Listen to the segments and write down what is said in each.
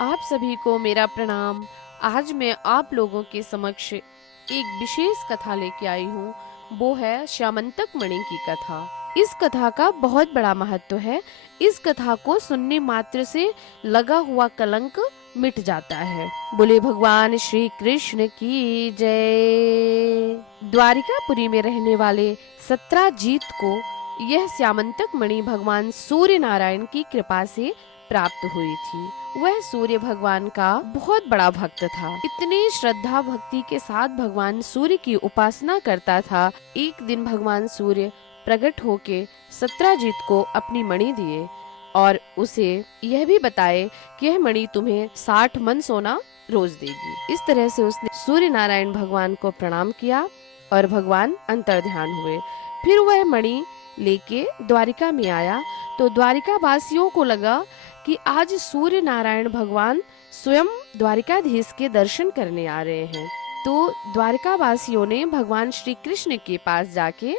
आप सभी को मेरा प्रणाम। आज मैं आप लोगों के समक्ष एक विशेष कथा लेके आई हूँ। वो है श्यामंतक मणि की कथा। इस कथा का बहुत बड़ा महत्व है। इस कथा को सुनने मात्र से लगा हुआ कलंक मिट जाता है। बोले भगवान श्री कृष्ण की जय। द्वारिकापुरी में रहने वाले सत्राजीत को यह श्यामंतक मणि भगवान सूर्य नारायण की कृपा से प्राप्त हुई थी। वह सूर्य भगवान का बहुत बड़ा भक्त था। इतनी श्रद्धा भक्ति के साथ भगवान सूर्य की उपासना करता था। एक दिन भगवान सूर्य प्रकट होके सत्राजीत को अपनी मणि दिए और उसे यह भी बताए कि यह मणि तुम्हें 60 मन सोना रोज देगी। इस तरह से उसने सूर्य नारायण भगवान को प्रणाम किया और भगवान अंतर्ध्यान हुए। फिर वह मणि लेके द्वारिका में आया तो द्वारिका वासियों को लगा कि आज सूर्य नारायण भगवान स्वयं द्वारिकाधीश के दर्शन करने आ रहे हैं। तो द्वारिका वासियों ने भगवान श्री कृष्ण के पास जाके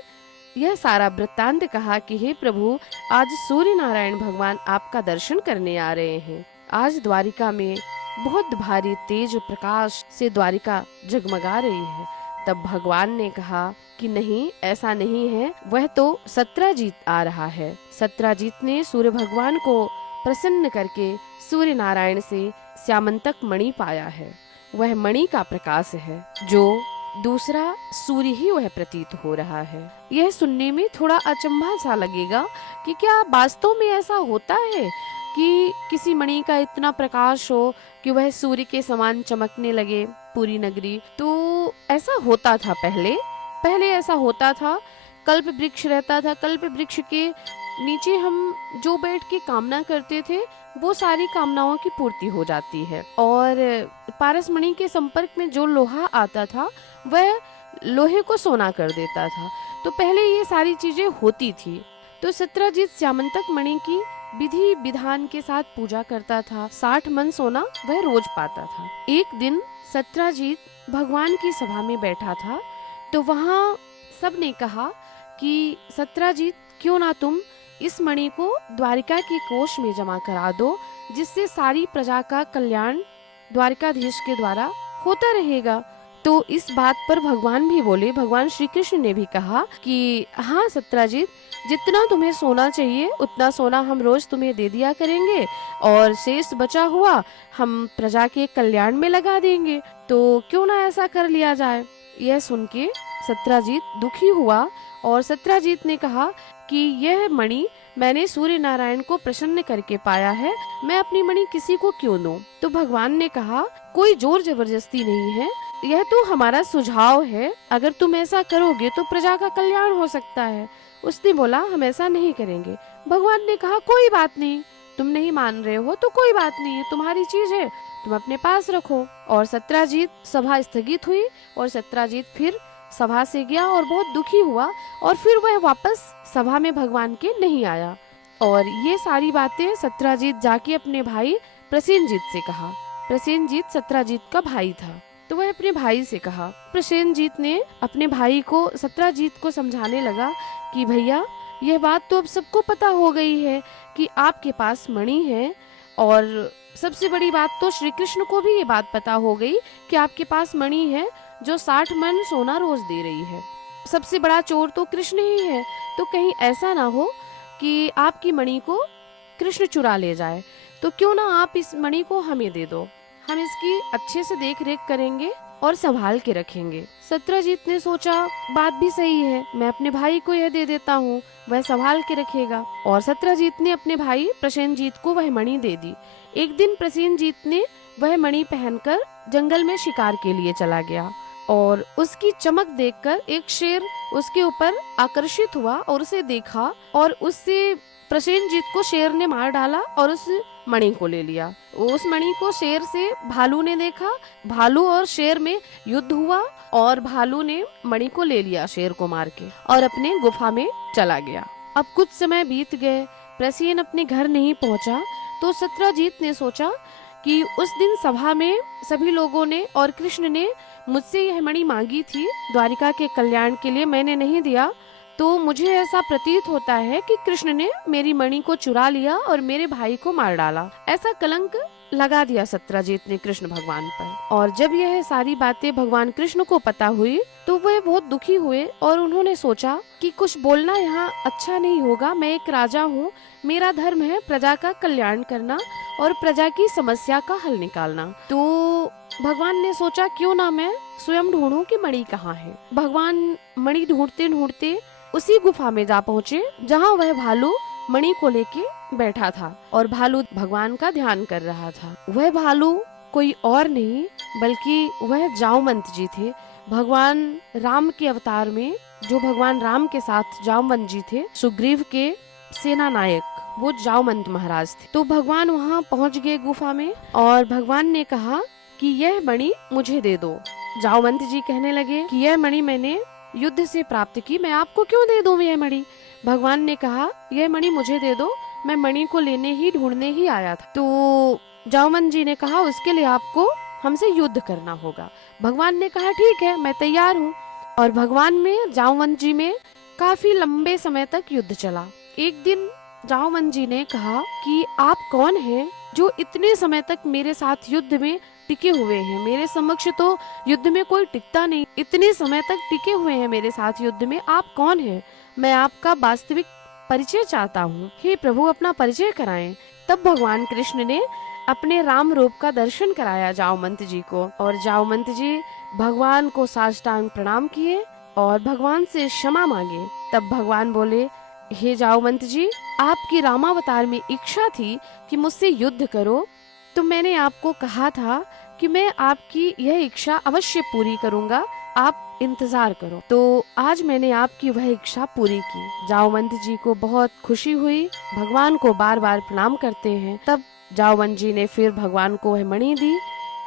यह सारा वृत्तांत कहा कि हे प्रभु, आज सूर्य नारायण भगवान आपका दर्शन करने आ रहे हैं। आज द्वारिका में बहुत भारी तेज प्रकाश से द्वारिका जगमगा रही है। तब भगवान ने कहा कि नहीं, ऐसा नहीं है, वह तो सत्राजीत आ रहा है। सत्राजीत ने सूर्य भगवान को प्रसन्न करके सूर्य नारायण से श्यामंतक मणि पाया है। वह मणि का प्रकाश है, जो दूसरा सूर्य ही वह प्रतीत हो रहा है। यह सुनने में थोड़ा अचंभा सा लगेगा कि क्या वास्तव में ऐसा होता है कि किसी मणि का इतना प्रकाश हो कि वह सूर्य के समान चमकने लगे पूरी नगरी। तो ऐसा होता था पहले ऐसा होता था। कल्प वृक्ष रहता था। कल्प वृक्ष के नीचे हम जो बैठ के कामना करते थे वो सारी कामनाओं की पूर्ति हो जाती है। और पारसमणि के संपर्क में जो लोहा आता था वह लोहे को सोना कर देता था। तो पहले ये सारी चीजें होती थी। तो सत्राजीत श्यामंतक मणि की विधि विधान के साथ पूजा करता था। 60 मन सोना वह रोज पाता था। एक दिन सत्राजीत भगवान की सभा में बैठा था तो वहाँ सब ने कहा कि सत्राजीत, क्यों ना तुम इस मणि को द्वारिका के कोष में जमा करा दो, जिससे सारी प्रजा का कल्याण द्वारिकाधीश के द्वारा होता रहेगा। तो इस बात पर भगवान भी बोले, भगवान श्री कृष्ण ने भी कहा कि हाँ सत्राजीत, जितना तुम्हें सोना चाहिए उतना सोना हम रोज तुम्हें दे दिया करेंगे और शेष बचा हुआ हम प्रजा के कल्याण में लगा देंगे। तो क्यों ना ऐसा कर लिया जाए। यह सुन के सत्राजीत दुखी हुआ और सत्राजीत ने कहा कि यह मणि मैंने सूर्य नारायण को प्रसन्न करके पाया है, मैं अपनी मणि किसी को क्यों दूं। तो भगवान ने कहा, कोई जोर जबरदस्ती नहीं है, यह तो हमारा सुझाव है। अगर तुम ऐसा करोगे तो प्रजा का कल्याण हो सकता है। उसने बोला, हम ऐसा नहीं करेंगे। भगवान ने कहा, कोई बात नहीं, तुम नहीं मान रहे हो तो कोई बात नहीं है, तुम्हारी चीज है, तुम अपने पास रखो। और सत्राजीत, सभा स्थगित हुई और सत्राजीत फिर सभा से गया और बहुत दुखी हुआ और फिर वह वापस सभा में भगवान के नहीं आया। और ये सारी बातें सत्राजीत जाके अपने भाई प्रसेनजीत से कहा। प्रसेनजीत सत्राजीत का भाई था। तो वह अपने भाई से कहा। प्रसेनजीत ने अपने भाई को सत्राजीत को समझाने लगा कि भैया, यह बात तो अब सबको पता हो गई है कि आपके पास मणि है, और सबसे बड़ी बात तो श्री कृष्ण को भी ये बात पता हो गई कि आपके पास मणि है जो 60 मन सोना रोज दे रही है। सबसे बड़ा चोर तो कृष्ण ही है। तो कहीं ऐसा ना हो कि आपकी मणि को कृष्ण चुरा ले जाए। तो क्यों ना आप इस मणि को हमें दे दो, हम इसकी अच्छे से देख रेख करेंगे और संभाल के रखेंगे। सत्राजीत ने सोचा, बात भी सही है, मैं अपने भाई को यह दे देता हूँ, वह संभाल के रखेगा। और सत्राजीत ने अपने भाई प्रसेनजीत को वह मणि दे दी। एक दिन प्रसेनजीत ने वह मणि पहनकर जंगल में शिकार के लिए चला गया और उसकी चमक देखकर एक शेर उसके ऊपर आकर्षित हुआ और उसे देखा और उससे प्रसेनजीत को शेर ने मार डाला और उस मणि को ले लिया। उस मणि को शेर से भालू ने देखा, भालू और शेर में युद्ध हुआ और भालू ने मणि को ले लिया शेर को मार के और अपने गुफा में चला गया। अब कुछ समय बीत गए, प्रसेन अपने घर नहीं पहुंचा। तो सत्राजीत ने सोचा कि उस दिन सभा में सभी लोगों ने और कृष्ण ने मुझसे यह मणि मांगी थी द्वारिका के कल्याण के लिए, मैंने नहीं दिया। तो मुझे ऐसा प्रतीत होता है कि कृष्ण ने मेरी मणि को चुरा लिया और मेरे भाई को मार डाला। ऐसा कलंक लगा दिया सत्यजीत ने कृष्ण भगवान पर। और जब यह सारी बातें भगवान कृष्ण को पता हुई तो वह बहुत दुखी हुए और उन्होंने सोचा कि कुछ बोलना यहाँ अच्छा नहीं होगा। मैं एक राजा हूँ, मेरा धर्म है प्रजा का कल्याण करना और प्रजा की समस्या का हल निकालना। तो भगवान ने सोचा क्यों ना मैं स्वयं ढूंढूं कि मणि कहाँ है। भगवान मणि ढूंढते ढूंढते उसी गुफा में जा पहुँचे जहाँ वह भालू मणि को लेके बैठा था और भालू भगवान का ध्यान कर रहा था। वह भालू कोई और नहीं बल्कि वह जामवंत जी थे, भगवान राम के अवतार में जो भगवान राम के साथ जामवंत जी थे, सुग्रीव के सेना नायक, वो जामवंत महाराज थे। तो भगवान वहाँ पहुँच गए गुफा में और भगवान ने कहा कि यह मणि मुझे दे दो। जामवंत जी कहने लगे कि यह मणि मैंने युद्ध से प्राप्त की, मैं आपको क्यों दे दूं यह मणि। भगवान ने कहा यह मणि मुझे दे दो, मैं मणि को लेने ही ढूंढने ही आया था। तो जामवंत जी ने कहा उसके लिए आपको हमसे युद्ध करना होगा। भगवान ने कहा ठीक है, मैं तैयार हूँ। और भगवान में जामवंत जी में काफी लंबे समय तक युद्ध चला। एक दिन जामवंत जी ने कहा कि आप कौन हैं जो इतने समय तक मेरे साथ युद्ध में टिके हुए हैं। मेरे समक्ष तो युद्ध में कोई टिकता नहीं, इतने समय तक टिके हुए हैं मेरे साथ युद्ध में, आप कौन हैं? मैं आपका वास्तविक परिचय चाहता हूँ, हे प्रभु अपना परिचय कराएं। तब भगवान कृष्ण ने अपने राम रूप का दर्शन कराया जामवंत जी को और जामवंत जी भगवान को साष्टांग प्रणाम किए और भगवान से क्षमा मांगे। तब भगवान बोले हे जामवंत जी, आपकी रामावतार में इच्छा थी कि मुझसे युद्ध करो, तो मैंने आपको कहा था कि मैं आपकी यह इच्छा अवश्य पूरी करूंगा, आप इंतजार करो। तो आज मैंने आपकी वह इच्छा पूरी की। जामवंत जी को बहुत खुशी हुई, भगवान को बार बार प्रणाम करते हैं। तब जामवंत जी ने फिर भगवान को वह मणि दी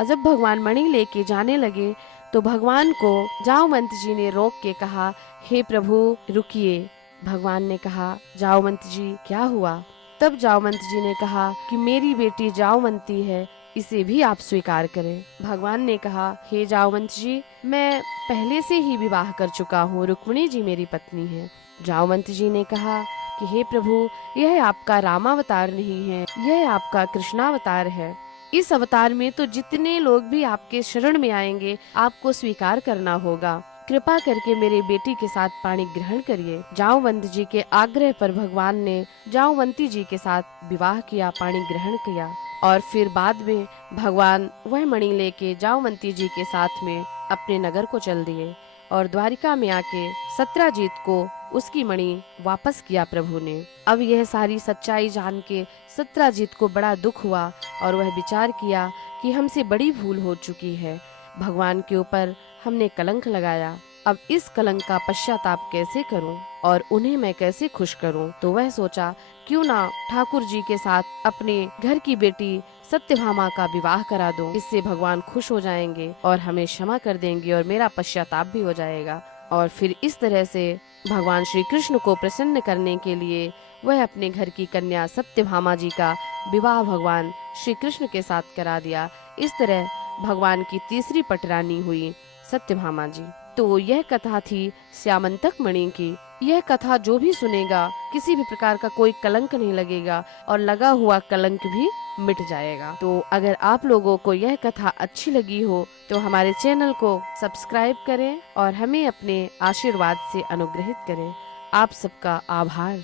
और जब भगवान मणि लेके जाने लगे तो भगवान को जामवंत जी ने रोक के कहा हे प्रभु रुकिए। भगवान ने कहा जामवंत जी क्या हुआ? तब जामवंत जी ने कहा कि मेरी बेटी जामवंती है, इसे भी आप स्वीकार करें। भगवान ने कहा हे जामवंत जी, मैं पहले से ही विवाह कर चुका हूँ, रुक्मिणी जी मेरी पत्नी है। जामवंत जी ने कहा कि हे प्रभु, यह आपका रामावतार नहीं है, यह आपका कृष्णावतार है। इस अवतार में तो जितने लोग भी आपके शरण में आएंगे आपको स्वीकार करना होगा। कृपा करके मेरे बेटी के साथ पाणी ग्रहण करिए। जामवंत जी के आग्रह पर भगवान ने जामवंती जी के साथ विवाह किया, पाणी ग्रहण किया और फिर बाद में भगवान वह मणि लेके जामवंती जी के साथ में अपने नगर को चल दिए और द्वारिका में आके सत्यजीत को उसकी मणि वापस किया प्रभु ने। अब यह सारी सच्चाई जान के सत्यजीत को बड़ा दुख हुआ और वह विचार किया कि हमसे बड़ी भूल हो चुकी है, भगवान के ऊपर हमने कलंक लगाया, अब इस कलंक का पश्चाताप कैसे करूं और उन्हें मैं कैसे खुश करूं। तो वह सोचा क्यों ना ठाकुर जी के साथ अपने घर की बेटी सत्यभामा का विवाह करा दूं, इससे भगवान खुश हो जाएंगे और हमें क्षमा कर देंगे और मेरा पश्चाताप भी हो जाएगा। और फिर इस तरह से भगवान श्री कृष्ण को प्रसन्न करने के लिए वह अपने घर की कन्या सत्यभामा जी का विवाह भगवान श्री कृष्ण के साथ करा दिया। इस तरह भगवान की तीसरी पटरानी हुई सत्यभामा जी। तो यह कथा थी श्यामंतक मणि की। यह कथा जो भी सुनेगा किसी भी प्रकार का कोई कलंक नहीं लगेगा और लगा हुआ कलंक भी मिट जाएगा। तो अगर आप लोगों को यह कथा अच्छी लगी हो तो हमारे चैनल को सब्सक्राइब करें और हमें अपने आशीर्वाद से अनुग्रहित करें। आप सबका आभार।